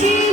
see.